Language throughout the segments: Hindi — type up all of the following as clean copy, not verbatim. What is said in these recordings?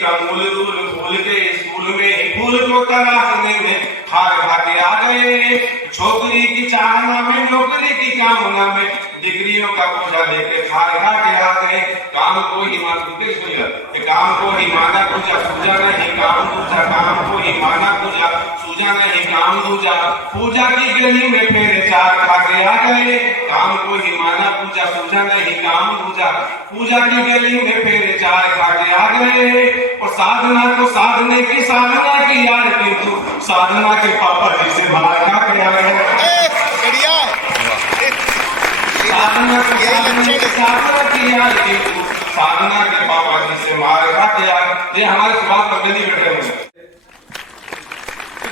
का मूल रूल भूल के स्कूल में फूल को तराशने में हार खा के आ गए। छोकरी की चाहना में नौकरी की कामना में डिग्रियों का बोझा लेके हार खा के आ गए। काम को ही काम को ही माना पूजा पूजा नहीं काम दूजा, काम को ही माना पूजा पूजा नहीं काम दूजा। पूजा की गली में फिर चार खा के आ गए। काम को ही माना पूजा पूजा नहीं काम दूजा, पूजा की गली में फिर चार खा के आ गए। और साधना को साधने की साधना की यार, किंतु साधना के पापा जी से बाहर खा के आ गए। साधना को साधने की साधना की यार, किंतु साधना के पापा जी से मार खा के आ गए। ये हमारे सुभाष पंडित जी बैठे हुए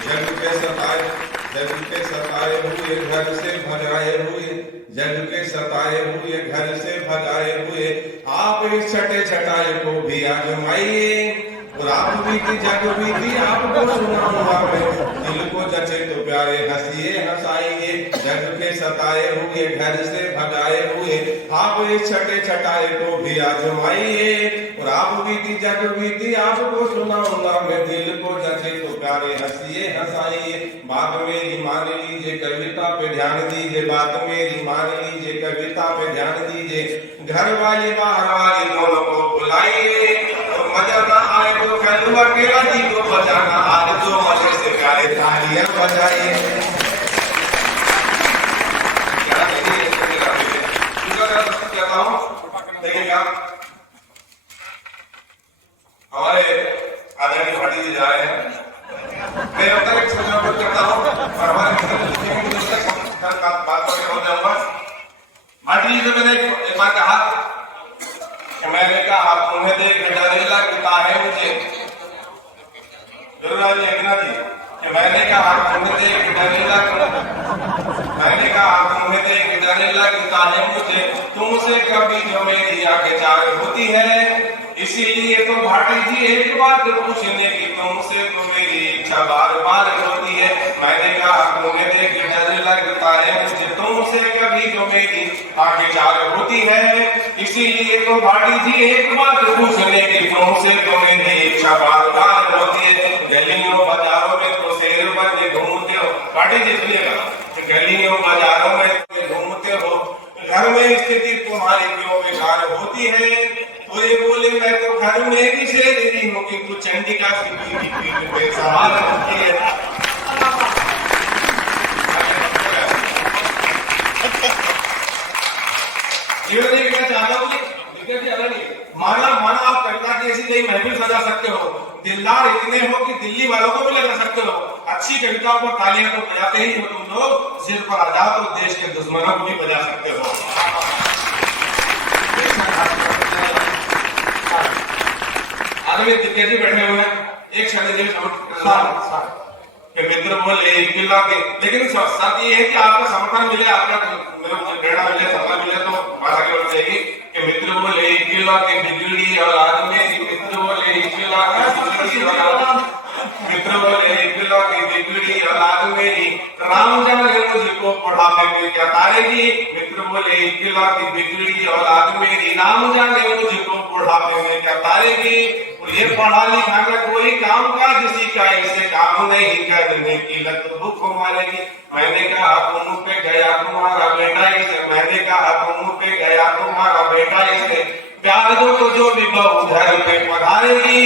जग के सताए हुए घर से भगाए हुए, जग के सताए हुए घर से भगाए हुए, आप इस छठे छटाए को भी आजमाइए। और आप बीती जग बीती आपको सुनाऊंगा मैं, दिल को जचे तो प्यारे हंसिए हंसाइए। जग के सताए हुए घर से भगाए हुए, आप इस छठे छटाए को भी आजमाइए। और आप बीती जग बीती आपको सुनाऊंगा मैं, दिल को जचे तो प्यारे हंसिए हंसाइए। बात मेरी मान लीजिए, कविता पे ध्यान दीजिए, बात मेरी मान लीजिए, कविता पे ध्यान दीजिए। घर वाली बाहर वाली दोनों को बुलाइए। मजा ना आए तो कहलुआ केला जी को बजाना, आज तो मजे से प्यारे तालियां बजाइए। देखिएगा हमारे आदरणीय भाटी जी जा रहे हैं। मैं अब तक एक सूचना करता हूँ और हमारे बात करके हो जाऊंगा। भाटी जी से मैंने एक बार कहा, मैंने कहा तुम्हें देख डर लगता है मुझे, गुरुराज एकनाथ जी, कि मैंने कहा तुम्हें देख डर मैंने कहा तुम्हें देख डर लगता है मुझे, तुमसे कभी जो मेरी आंखें चार होती है। इसीलिए तो भाटी जी एक बात पूछने की तुमसे तो मेरी इच्छा बार बार होती है। मैंने कहा तुम्हें देख डर लगता है मुझे, तुमसे कभी जो मेरी आंखें चार होती है। इसीलिए तो भाटी जी एक बात पूछने की तुमसे तो मेरी इच्छा बार बार होती है। गलियों बाजारों में तो शेर बन के घूमते हो, भाटी जी सुनिएगा, गलियों बाजारों में घूमते हो, घर में स्थिति तुम्हारी क्यों बेकार होती है। तो ये बोले मैं तो घर में भी शेर नहीं हूँ, किंतु चंडिका की सवाल होती है। माना माना आप कविता की ऐसी नई महफिल सजा सकते हो, दिलदार इतने हो कि दिल्ली वालों को भी लगा सकते हो। अच्छी कविताओं पर तालियां तो बजाते ही हो तुम लोग, सिर पर आ जाओ तो देश के दुश्मनों को भी बजा सकते हो। आदमी दिग्गज बैठे हुए हैं, एक शब्द मित्र बोले किला के, लेकिन शर्त ये है कि आपका समर्थन मिले, आपका प्रेरणा मिले, समर्थन मिले तो बात आगे बढ़ जाएगी। कि मित्र बोले किला के बिजली और आदमी, मित्र बोले किला के बिजली और मित्र बोले किला की बिगड़ी औलाद मेरी, राम जाने मुझको पढ़ाने में क्या तारेगी। मित्र बोले किला की बिगड़ी औलाद मेरी, राम जाने मुझको पढ़ाने में क्या तारेगी। ये पढ़ा लिखा में कोई काम का किसी का इसे काम नहीं करने की लत भूख मारेगी। मैंने कहा तुम पे गया तुम्हारा बेटा इसे, मैंने कहा तुम पे गया तुम्हारा बेटा इसे, प्यार दो जो भी बहू घर पे पधारेगी।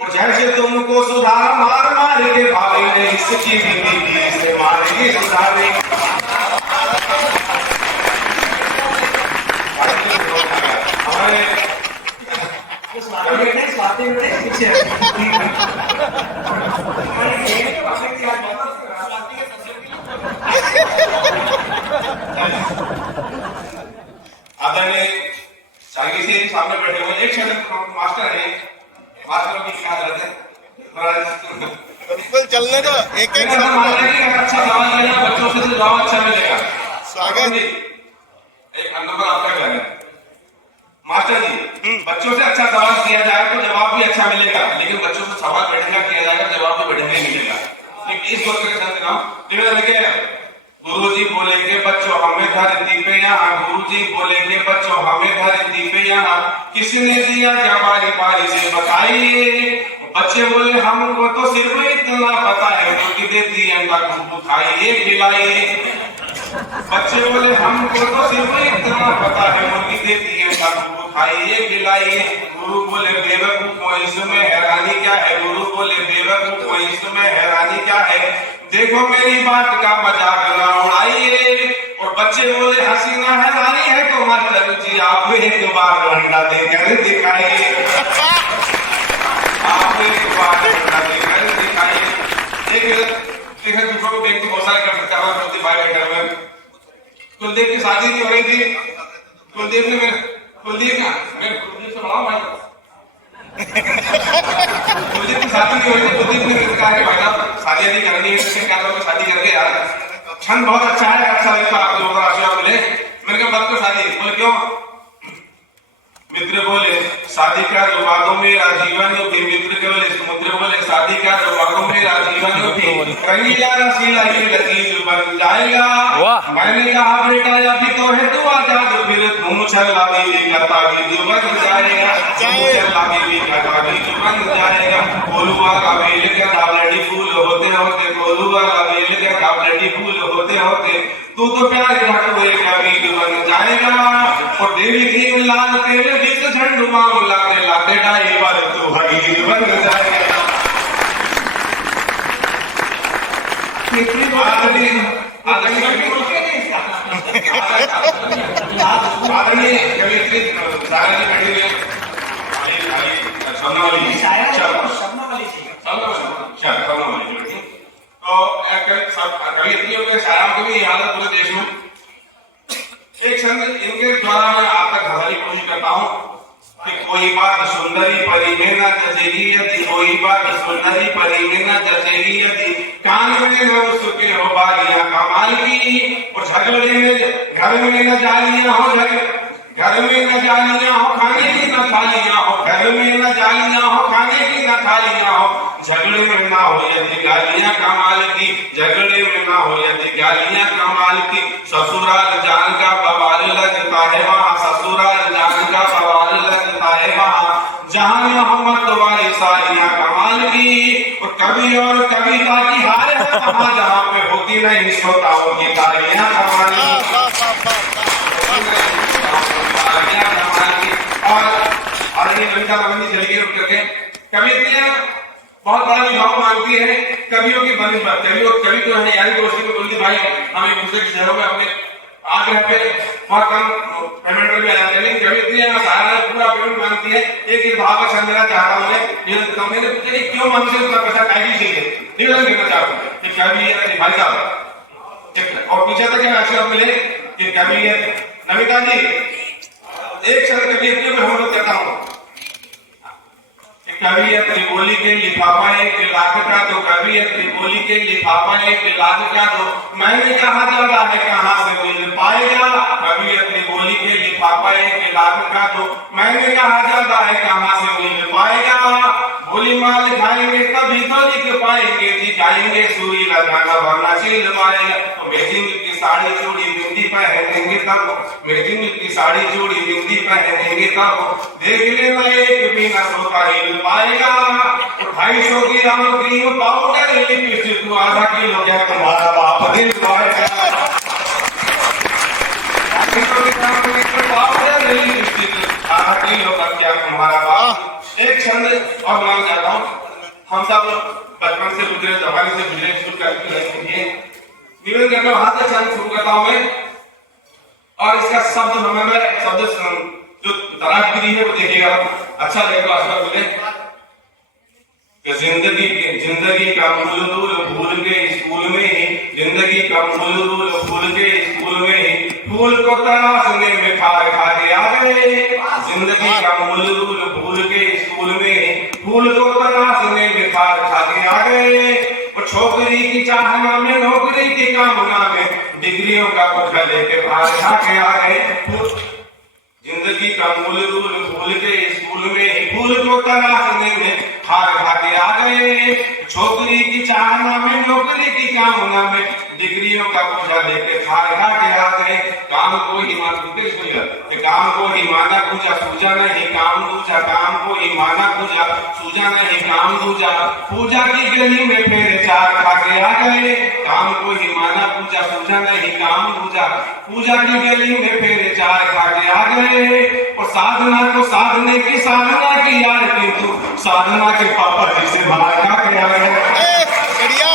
और जैसे तुमको सुधार मार मार के भावेंगे, इसकी बीवी से मारेगी सुधारेगी। हमारे आदरणीय सागी सामने बैठे हुए एक शब्द मास्टर है, मास्टर की क्या हालत है बिल्कुल चलने दो। एक एक अच्छा सवाल लेना, बच्चों से जवाब अच्छा मिलेगा। स्वागत जी, एक नंबर आपका क्या है मास्टर जी। बच्चों से अच्छा सवाल किया जाए तो जवाब भी अच्छा मिलेगा, लेकिन बच्चों से सवाल बढ़िया किया जाएगा जवाब भी बढ़िया मिलेगा। इस बात का ध्यान देना। गुरुजी बोले के बच्चों हमें धरती पे यहाँ, गुरुजी बोले के बच्चों हमें धरती पे यहाँ किसने दिया क्या बारी बारी से बताइए। बच्चे बोले हमको तो सिर्फ इतना पता है मुर्गी देती है अंडा खूब खाइए खिलाइए। बच्चे बोले हमको तो सिर्फ इतना पता है मुर्गी देती है अंडा खूब खाइए खिलाइए। गुरु बोले बेवकूफ इसमें हैरानी क्या है, गुरु बोले बेवकूफ इसमें हैरानी क्या है, देखो मेरी बात का मजाक ना उड़ाइए। और बच्चे बोले हसीना हैरानी है तो मास्टर जी आप एक बार अंडा देकर दिखाइए, आप एक बार अंडा देकर दिखाइए। एक दूसरों को देख के बहुत सारे कर सकता है भाई बैठे हुए। कुलदीप की शादी नहीं हो रही थी, कुलदीप ने कुलदीप से बढ़ाओ भाई, कुलदीप की शादी नहीं हो रही थी। कुलदीप ने कहा कि भाई साहब शादी नहीं करनी है, लेकिन क्या करोगे शादी करके यार क्षण बहुत अच्छा है, अच्छा लगता आप लोगों का आशीर्वाद मिले। मैंने कहा मत को शादी, बोले क्यों? मित्र बोले शादी कर वादों मेरा जीवन भी, मित्र के बोले समुद्र बोले शादी कर वादों मेरा जीवन भी, रंगीला रसीला ये लजीज बन जाएगा। मैंने कहा बेटा अभी तो है तू आजाद, फिर तुम छल्ला बीवी का ताबीज बन जाएगा, तुम छल्ला बीवी का ताबीज बन जाएगा। कोलुआ का बेल के दावलड़ी फूल होते होते, कोलुआ का बेल के दावलड़ी फूल होते होते तू तो प्यार हुए कबीर बन जाएगा। और देवी की लाल तेरे बीच झंडू मांग लाते लाते डाई पर तू हबीर बन जाएगा। आदरणीय कवि सारा जी खड़ी हुए कवियत्रियों के शायरों को भी याद है पूरे देश में। एक संग इनके द्वारा मैं आप तक घसाने की कोशिश करता हूँ कि कोई बात सुंदरी परी में न जचेगी यदि, कोई बात सुंदरी परी में न जचेगी यदि, कान में न उसके हो बालियां कमाल की। और झगड़े में घर में न जालियां हो, घर में न जालियां हो खाने की न थालियां हो, घर में न जालियां हो खाने की न थालियां हो, झगड़े में ना हो यदि गालियां कमाल की, झगड़े में ना हो यदि गालियां कमाल की। ससुराल जान का बवाल लगता है वहाँ, ससुराल जान का बवाल लगता है वहाँ, जहाँ मोहम्मद वाली सालियां कमाल की। और कवि और कविता की हार है वहाँ, जहाँ पे होती नहीं श्रोताओं की तालियां कमाल और ये कविता बंदी चली गई उठ करके। कविताएं बहुत बड़ा विभाग मांगती है कवियों की बनी बात। कवि तो है यानी दोस्ती में बोलती भाई हम एक दूसरे के शहरों में अपने आग्रह पे बहुत कम पेमेंट में भी आ जाते हैं, लेकिन कविताएं सारा पूरा पेमेंट मांगती है। एक भाव का देना चाहता हूँ मैंने पूछा कि क्यों मांगते हो, पैसा काहे चाहिए, निवेदन करना चाहता हूँ कि कवि भाई साहब और पीछे तक आशीर्वाद मिले कि कवि नमिता जी एक शब्द कवियत्रियों को हम लोग कहता हूँ, कवियत्री बोली के लिफाफा 1 लाख का दो, कवियत्री बोली के लिफाफा 1 लाख का दो, मैंने कहा ज्यादा है कहाँ से मिल पाएगा। कवियत्री बोली के लिफाफा 1 लाख का दो, मैंने कहा ज्यादा है कहाँ से मिल पाएगा। बोली माल खाएंगे तभी तो लिख पाएंगे, दिखाएंगे सुई लगाना वरना सिल पाएगा। तो बेजिंग की साड़ी चूड़ी बिंदी पहनेंगे तब, बेजिंग की साड़ी चूड़ी बिंदी पहनेंगे तब, देख लेना एक भी न सोता हिल पाएगा। 250 ग्राम क्रीम पाउडर लिपस्टिक आधा किलो क्या तुम्हारा बाप दिल पाएगा। 250 ग्राम पाउडर लिपस्टिक आधा किलो का क्या तुम्हारा बाप। एक छंद और बनाना चाहता हूँ, हम सब बचपन से गुजरे जवानी से गुजरे शुरू करके निवेदन करना वहां से छंद शुरू करता हूँ मैं। और इसका शब्द हमें शब्द जो तलाश की दी है वो देखिएगा, अच्छा लगेगा आशीर्वाद मिले। जिंदगी का मूल भूल के स्कूल में ही, जिंदगी का मूल भूल के स्कूल में ही, फूल को तराशने में खार खा के आ गए। जिंदगी का मूल भूल के स्कूल में ही, फूल को तराशने में खार खा के आ गए। और छोकरी की चाहना में नौकरी की कामना में डिग्रियों का बोझा लेके भाग खा के आ गए। जिंदगी का मूल भूल के स्कूल में ही, फूल को तराशने में हार खाते आ गए। छोकरी की चाहना में, नौकरी की कामना में, डिग्रियों का बोझा लेके हार खाते आ गए। काम को ही काम को ही माना पूजा, सूझा नहीं काम दूजा। काम को ही माना पूजा, सूझा नहीं काम दूजा। पूजा की गली में फिर चार खाते आ गए। काम को ही माना पूजा, सूझा नहीं काम दूजा। पूजा की गली में फिर चार खाते आ गए। और साधना को साधने की साधना की यार, किंतु साधना के पापा जी से बाहर खा के आ गए। बढ़िया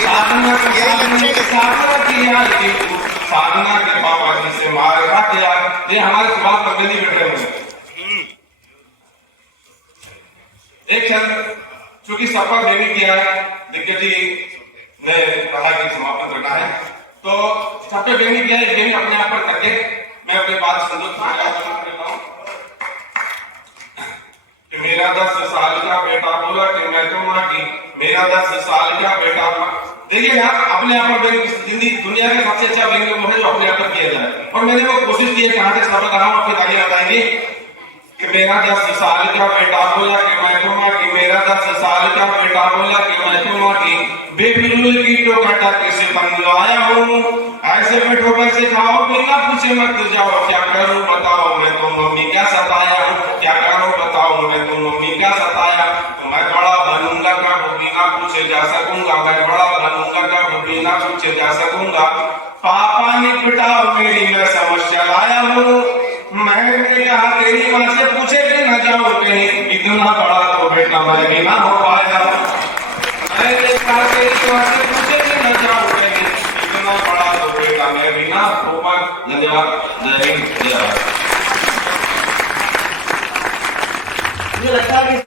साधना को साधने की साधना की यार, किंतु साधना के पापा जी से मार खा के आ गए। ये हमारे सवाल पर नहीं बैठे हुए। एक क्षण चूंकि शपथ लेने किया है, दिग्गज जी ने कहा कि समापन करना है, तो शपथ लेने किया है, ये अपने आप पर करके मैं अपनी बात संतोष करता हूँ कि मेरा 10 साल का बेटा बोला कि मैं तो माँ की, मेरा 10 साल का बेटा। देखिए यार, अपने आप पर जिंदगी दुनिया का सबसे अच्छा व्यंग वो है जो अपने आप पर किया जाए। और मैंने वो कोशिश की है, कहां से शब्द रहा हूं, फिर आगे बताएंगे कि मेरा 10 साल का बेटा बोला कि मैं तो माँ की, मेरा 10 साल का बेटा बोला कि मैं तो माँ की, बेफिजूल की टोका कैसे बनवाया हूँ। ऐसे बैठो पैसे खाओ, बिना पूछे मत जाओ। क्या करूं बताओ, मैं तो मम्मी क्या सताया हूँ। क्या करूं बताओ, मैं तो मम्मी क्या सताया। तो मैं बड़ा बनूंगा का वो बिना पूछे जा सकूंगा। मैं बड़ा बनूंगा का वो बिना पूछे जा सकूंगा। पापा ने पिटाओ मेरी मैं समस्या लाया हूँ। मैंने कहा तेरी माँ से पूछे भी न जाओ कहीं, इतना बड़ा तो बेटा मैं भी ना हो पाया। मैंने कहा तेरी माँ से पूछे भी न जाओ कहीं, इतना बड़ा तो बेटा मैं भी ना हो पाया। धन्यवाद। जय हिंद, जय भारत। मुझे लगता है कि